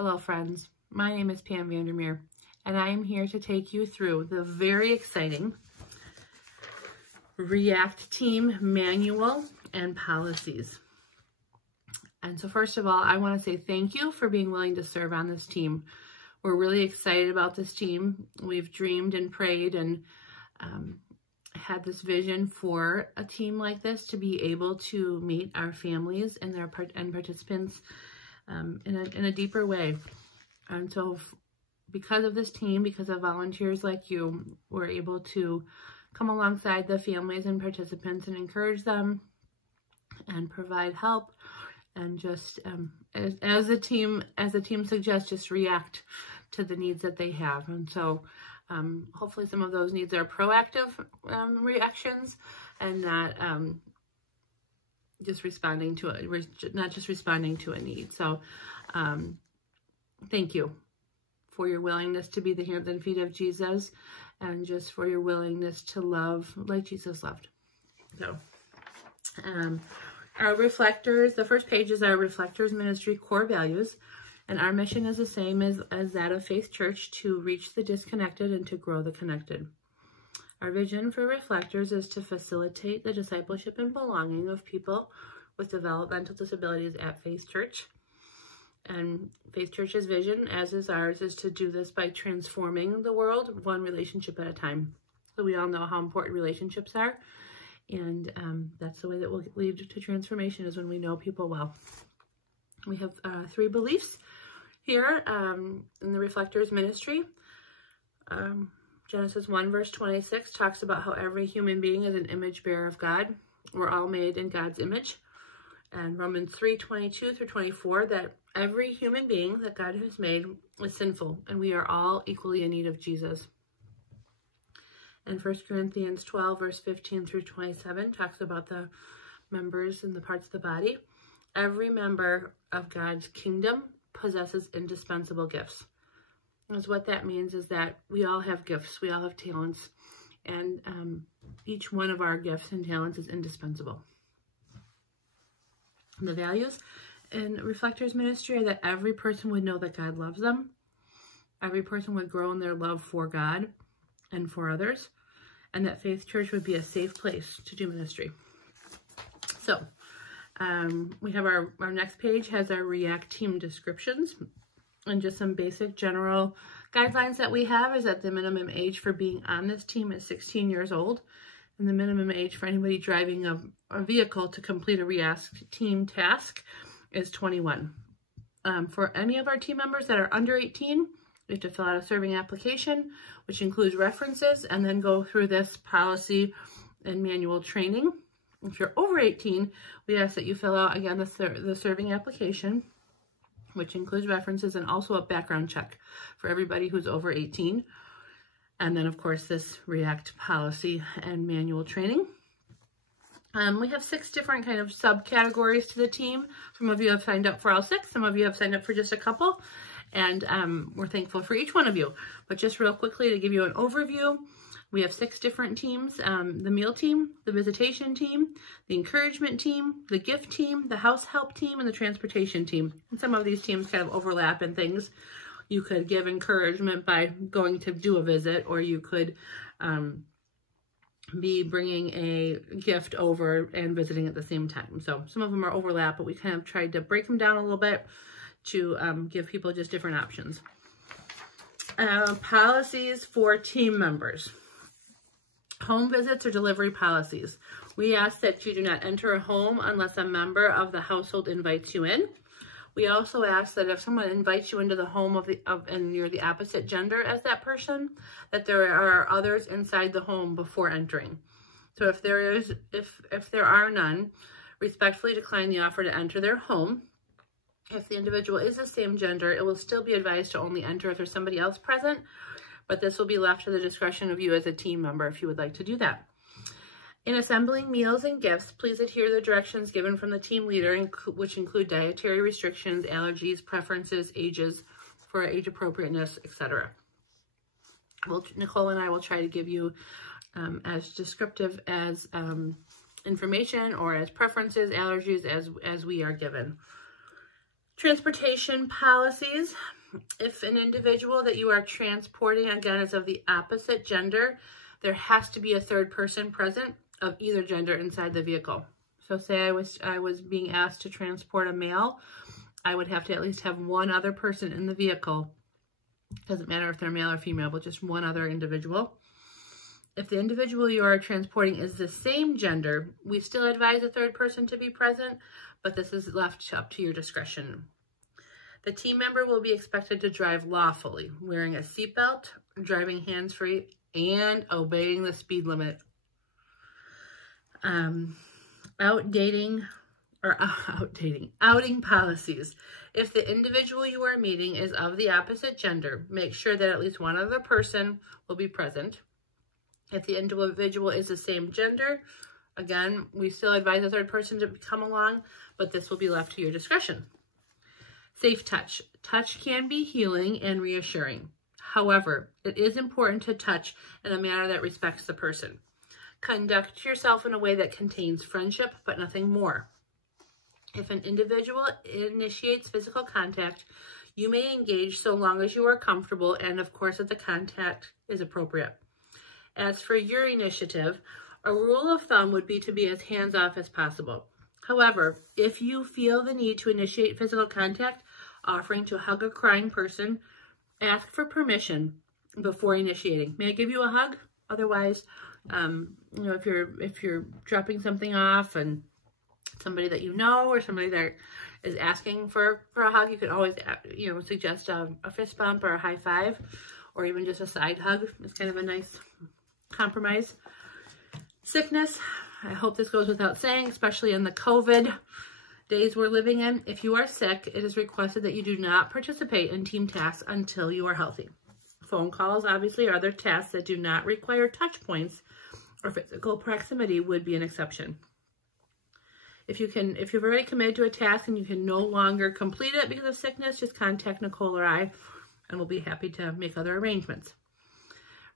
Hello friends, my name is Pam Vandermeer and I am here to take you through the very exciting React Team Manual and Policies. And so first of all, I want to say thank you for being willing to serve on this team. We're really excited about this team. We've dreamed and prayed and had this vision for a team like this to be able to meet our families and their participants in a deeper way. And so because of this team, because of volunteers like you, we're able to come alongside the families and participants and encourage them and provide help and just as the team suggests, just react to the needs that they have. And so hopefully some of those needs are proactive reactions and not just responding to it. We're not just responding to a need. So thank you for your willingness to be the hands and feet of Jesus and just for your willingness to love like Jesus loved. So our reflectors, the first page is our Reflectors Ministry core values. And our mission is the same as that of Faith Church, to reach the disconnected and to grow the connected. Our vision for Reflectors is to facilitate the discipleship and belonging of people with developmental disabilities at Faith Church. And Faith Church's vision, as is ours, is to do this by transforming the world one relationship at a time. So we all know how important relationships are. And that's the way that will lead to transformation, is when we know people well. We have 3 beliefs here in the Reflectors Ministry. Genesis 1 verse 26 talks about how every human being is an image bearer of God. We're all made in God's image. And Romans 3:22 through 24, that every human being that God has made is sinful, and we are all equally in need of Jesus. And 1 Corinthians 12 verse 15 through 27 talks about the members and the parts of the body. Every member of God's kingdom possesses indispensable gifts. And what that means is that we all have gifts, we all have talents, and each one of our gifts and talents is indispensable. And the values in Reflectors Ministry are that every person would know that God loves them, every person would grow in their love for God and for others, and that Faith Church would be a safe place to do ministry. So, we have our next page has our React team descriptions, and just some basic general guidelines that we have is that the minimum age for being on this team is 16 years old, and the minimum age for anybody driving a vehicle to complete a React team task is 21. For any of our team members that are under 18, you have to fill out a serving application, which includes references, and then go through this policy and manual training. If you're over 18, we ask that you fill out, again, the serving application, which includes references and also a background check for everybody who's over 18. And then, of course, this React policy and manual training. We have 6 different kind of subcategories to the team. Some of you have signed up for all 6. Some of you have signed up for just a couple. And we're thankful for each one of you. But just real quickly to give you an overview, we have 6 different teams: the meal team, the visitation team, the encouragement team, the gift team, the house help team, and the transportation team. And some of these teams kind of overlap in things. You could give encouragement by going to do a visit, or you could be bringing a gift over and visiting at the same time. So some of them are overlap, but we kind of tried to break them down a little bit to give people just different options. Policies for team members. Home visits or delivery policies. We ask that you do not enter a home unless a member of the household invites you in. We also ask that if someone invites you into the home and you're the opposite gender as that person, that there are others inside the home before entering. So if there are none, respectfully decline the offer to enter their home. If the individual is the same gender, it will still be advised to only enter if there's somebody else present, but this will be left to the discretion of you as a team member if you would like to do that. In assembling meals and gifts, please adhere to the directions given from the team leader, which include dietary restrictions, allergies, preferences, ages, for age appropriateness, etc. Nicole and I will try to give you as descriptive as information or as preferences, allergies as we are given. Transportation policies. If an individual that you are transporting, again, is of the opposite gender, there has to be a third person present of either gender inside the vehicle. So say I was being asked to transport a male, I would have to at least have one other person in the vehicle. Doesn't matter if they're male or female, but just one other individual. If the individual you are transporting is the same gender, we still advise a third person to be present, but this is left up to your discretion. The team member will be expected to drive lawfully, wearing a seatbelt, driving hands-free, and obeying the speed limit. Outing policies. If the individual you are meeting is of the opposite gender, make sure that at least one other person will be present. If the individual is the same gender, again, we still advise a third person to come along, but this will be left to your discretion. Safe touch. Touch can be healing and reassuring. However, it is important to touch in a manner that respects the person. Conduct yourself in a way that contains friendship, but nothing more. If an individual initiates physical contact, you may engage so long as you are comfortable and, of course, that the contact is appropriate. As for your initiative, a rule of thumb would be to be as hands-off as possible. However, if you feel the need to initiate physical contact, offering to hug a crying person, ask for permission before initiating. May I give you a hug? Otherwise, if you're dropping something off and somebody that you know or somebody that is asking for a hug, you can always, suggest a fist bump or a high five, or even just a side hug. It's kind of a nice compromise. Sickness. I hope this goes without saying, especially in the COVID days we're living in. If you are sick, it is requested that you do not participate in team tasks until you are healthy. Phone calls, obviously, or other tasks that do not require touch points or physical proximity would be an exception. If you've already committed to a task and you can no longer complete it because of sickness, just contact Nicole or I, and we'll be happy to make other arrangements.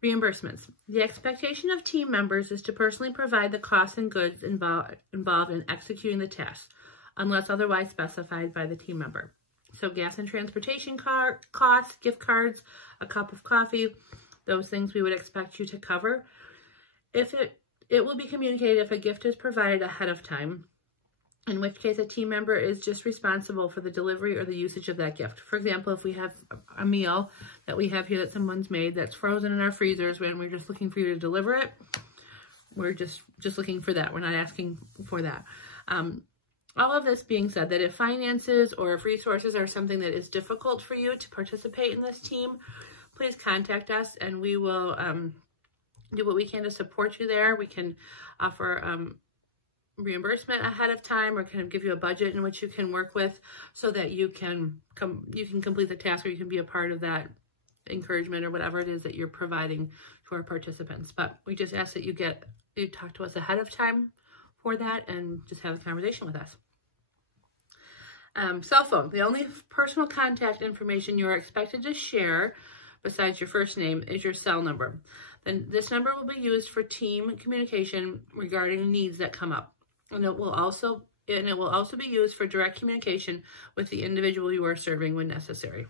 Reimbursements. The expectation of team members is to personally provide the costs and goods involved in executing the task, unless otherwise specified by the team member. So gas and transportation costs, gift cards, a cup of coffee, those things we would expect you to cover. If it will be communicated if a gift is provided ahead of time, in which case a team member is just responsible for the delivery or the usage of that gift. For example, if we have a meal that we have here that someone's made that's frozen in our freezers and we're just looking for you to deliver it, we're just looking for that. We're not asking for that. All of this being said, that if finances or if resources are something that is difficult for you to participate in this team, please contact us and we will do what we can to support you there. We can offer reimbursement ahead of time, or kind of give you a budget in which you can work with so that you can complete the task, or you can be a part of that encouragement or whatever it is that you're providing to our participants. But we just ask that you talk to us ahead of time for that and just have a conversation with us. Cell phone. The only personal contact information you are expected to share besides your first name is your cell number. Then this number will be used for team communication regarding needs that come up. And it will also be used for direct communication with the individual you are serving when necessary.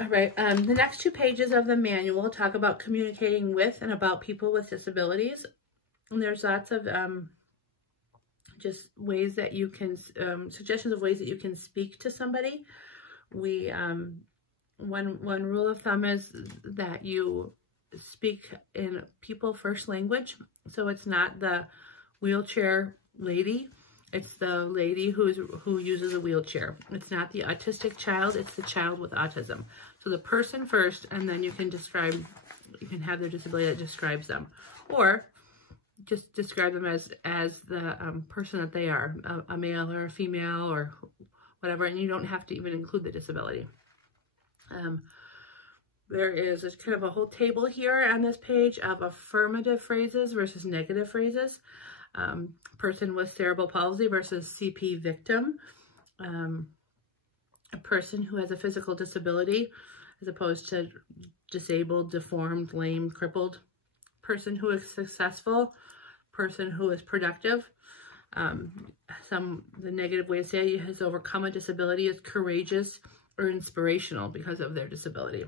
All right, the next 2 pages of the manual talk about communicating with and about people with disabilities. And there's lots of just ways that you can, suggestions of ways that you can speak to somebody. One rule of thumb is that you speak in people first language. So it's not the wheelchair lady, it's the lady who uses a wheelchair. It's not the autistic child, it's the child with autism. So the person first, and then you can have their disability that describes them. Or just describe them as the person that they are, a male or a female or whatever, and you don't have to even include the disability. There is kind of a whole table here on this page of affirmative phrases versus negative phrases. Person with cerebral palsy versus CP victim. A person who has a physical disability as opposed to disabled, deformed, lame, crippled. Person who is successful. Person who is productive. The negative way to say it has overcome a disability is courageous or inspirational because of their disability.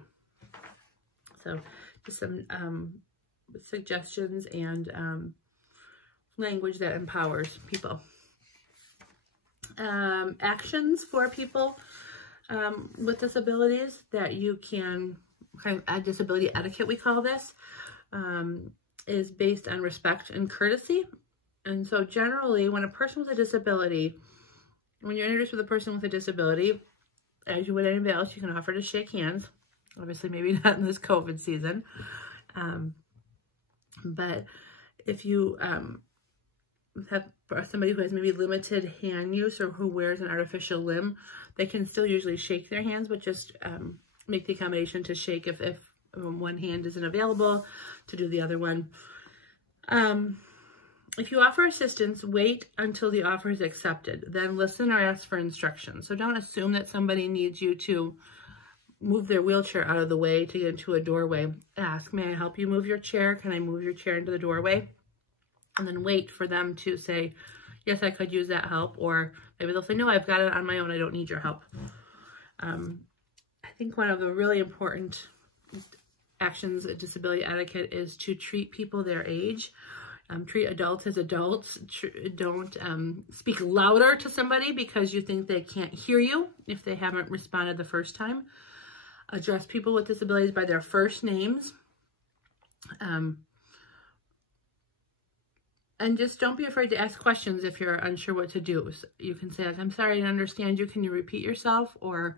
So just some suggestions and language that empowers people. Actions for people with disabilities that you can kind of add, disability etiquette we call this, is based on respect and courtesy. And so generally when a person with a disability, when you're introduced with a person with a disability, as you would anybody else, you can offer to shake hands. Obviously maybe not in this COVID season. But if you have somebody who has maybe limited hand use or who wears an artificial limb, they can still usually shake their hands, but just make the accommodation to shake if one hand isn't available, to do the other one. If you offer assistance, wait until the offer is accepted. Then listen or ask for instructions. So don't assume that somebody needs you to move their wheelchair out of the way to get into a doorway. Ask, may I help you move your chair? Can I move your chair into the doorway? And then wait for them to say, yes, I could use that help. Or maybe they'll say, no, I've got it on my own. I don't need your help. I think one of the really important actions of disability etiquette is to treat people their age. Treat adults as adults. Don't speak louder to somebody because you think they can't hear you if they haven't responded the first time. Address people with disabilities by their first names. And just don't be afraid to ask questions if you're unsure what to do. So you can say, like, I'm sorry, I didn't understand you. Can you repeat yourself? Or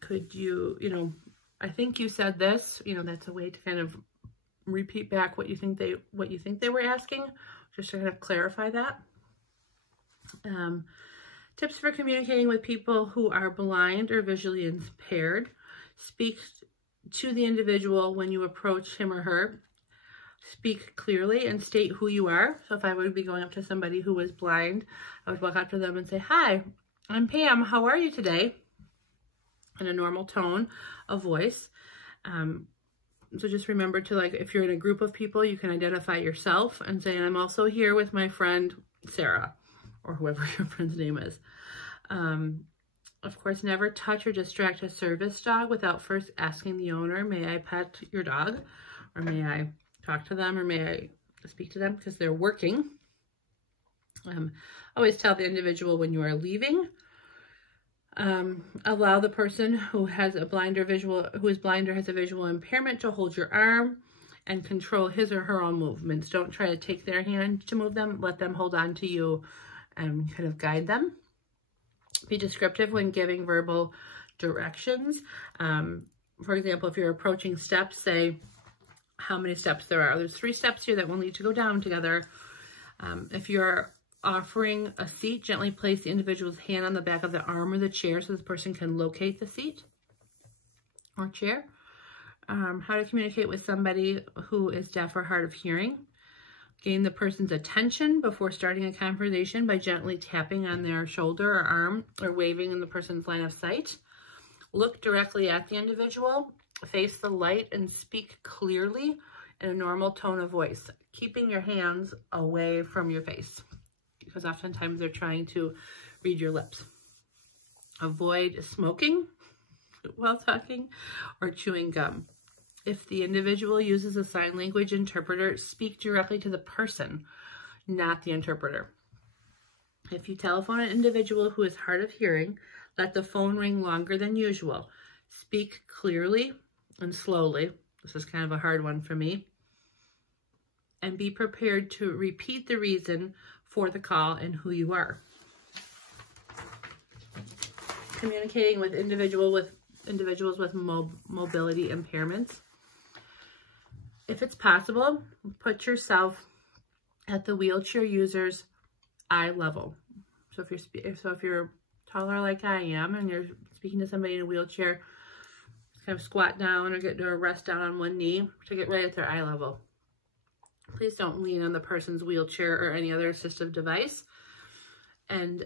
could you, I think you said this. That's a way to kind of repeat back what you think they were asking, just to kind of clarify that. Tips for communicating with people who are blind or visually impaired. Speak to the individual when you approach him or her. Speak clearly and state who you are. So if I would be going up to somebody who was blind, I would walk up to them and say, hi, I'm Pam. How are you today? In a normal tone of voice. So just remember to, like, if you're in a group of people, you can identify yourself and say, I'm also here with my friend Sarah, or whoever your friend's name is. Of course, never touch or distract a service dog without first asking the owner, may I pet your dog? Or may I talk to them? Or may I speak to them because they're working? Always tell the individual when you are leaving. Allow the person who is blind or has a visual impairment to hold your arm and control his or her own movements. Don't try to take their hand to move them. Let them hold on to you and kind of guide them. Be descriptive when giving verbal directions. For example, if you're approaching steps, say how many steps there are. There's 3 steps here that will need to go down together. If you're offering a seat, gently place the individual's hand on the back of the arm or the chair so this person can locate the seat or chair. How to communicate with somebody who is deaf or hard of hearing. Gain the person's attention before starting a conversation by gently tapping on their shoulder or arm or waving in the person's line of sight. Look directly at the individual, face the light, and speak clearly in a normal tone of voice, keeping your hands away from your face, because oftentimes they're trying to read your lips. Avoid smoking while talking or chewing gum. If the individual uses a sign language interpreter, speak directly to the person, not the interpreter. If you telephone an individual who is hard of hearing, let the phone ring longer than usual. Speak clearly and slowly. This is kind of a hard one for me. And be prepared to repeat the reason for the call and who you are. Communicating with individuals with mobility impairments. If it's possible, put yourself at the wheelchair user's eye level. So if you're taller like I am and you're speaking to somebody in a wheelchair, kind of squat down or rest down on one knee to get right at their eye level. Please don't lean on the person's wheelchair or any other assistive device. And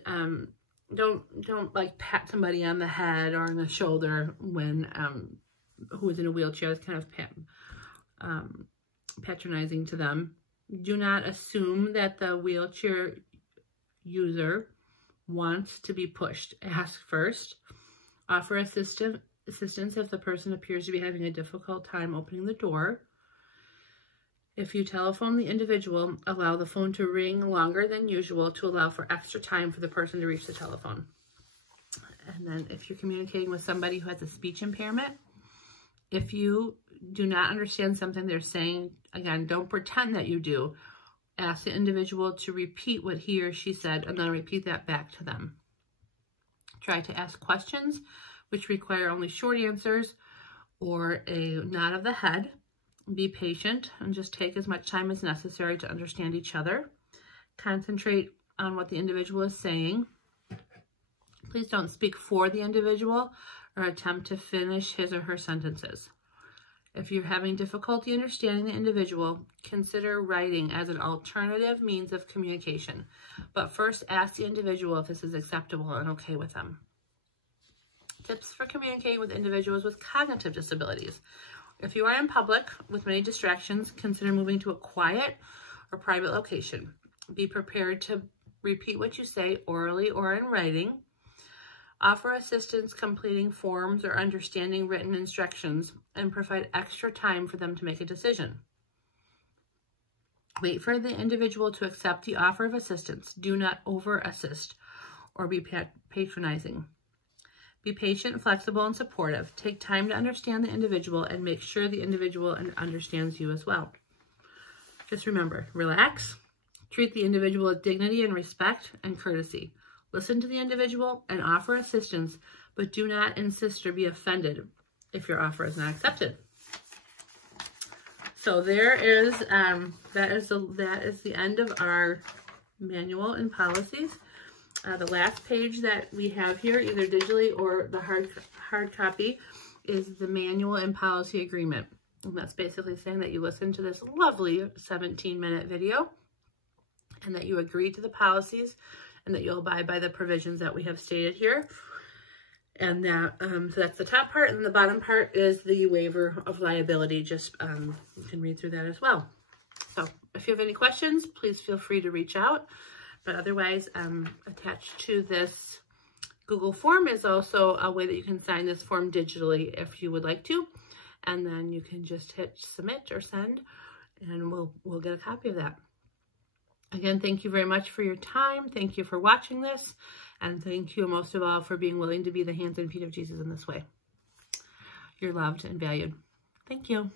don't like pat somebody on the head or on the shoulder when who is in a wheelchair. It's kind of patronizing to them. Do not assume that the wheelchair user wants to be pushed. Ask first. Offer assistance if the person appears to be having a difficult time opening the door. If you telephone the individual, allow the phone to ring longer than usual to allow for extra time for the person to reach the telephone. And then if you're communicating with somebody who has a speech impairment, if you do not understand something they're saying, again, don't pretend that you do. Ask the individual to repeat what he or she said and then repeat that back to them. Try to ask questions which require only short answers or a nod of the head. Be patient and just take as much time as necessary to understand each other. Concentrate on what the individual is saying. Please don't speak for the individual or attempt to finish his or her sentences. If you're having difficulty understanding the individual, consider writing as an alternative means of communication. But first, ask the individual if this is acceptable and okay with them. Tips for communicating with individuals with cognitive disabilities. If you are in public with many distractions, consider moving to a quiet or private location. Be prepared to repeat what you say orally or in writing. Offer assistance completing forms or understanding written instructions and provide extra time for them to make a decision. Wait for the individual to accept the offer of assistance. Do not over-assist or be patronizing. Be patient, flexible, and supportive. Take time to understand the individual and make sure the individual understands you as well. Just remember, relax. Treat the individual with dignity and respect and courtesy. Listen to the individual and offer assistance, but do not insist or be offended if your offer is not accepted. So there is, that is the end of our manual and policies. The last page that we have here, either digitally or the hard copy, is the manual and policy agreement. And that's basically saying that you listen to this lovely 17-minute video and that you agree to the policies and that you'll abide by the provisions that we have stated here. And that, so that's the top part, and the bottom part is the waiver of liability. Just, you can read through that as well. So if you have any questions, please feel free to reach out. But otherwise, attached to this Google form is also a way that you can sign this form digitally if you would like to. And then you can just hit submit or send, and we'll get a copy of that. Again, thank you very much for your time. Thank you for watching this. And thank you most of all for being willing to be the hands and feet of Jesus in this way. You're loved and valued. Thank you.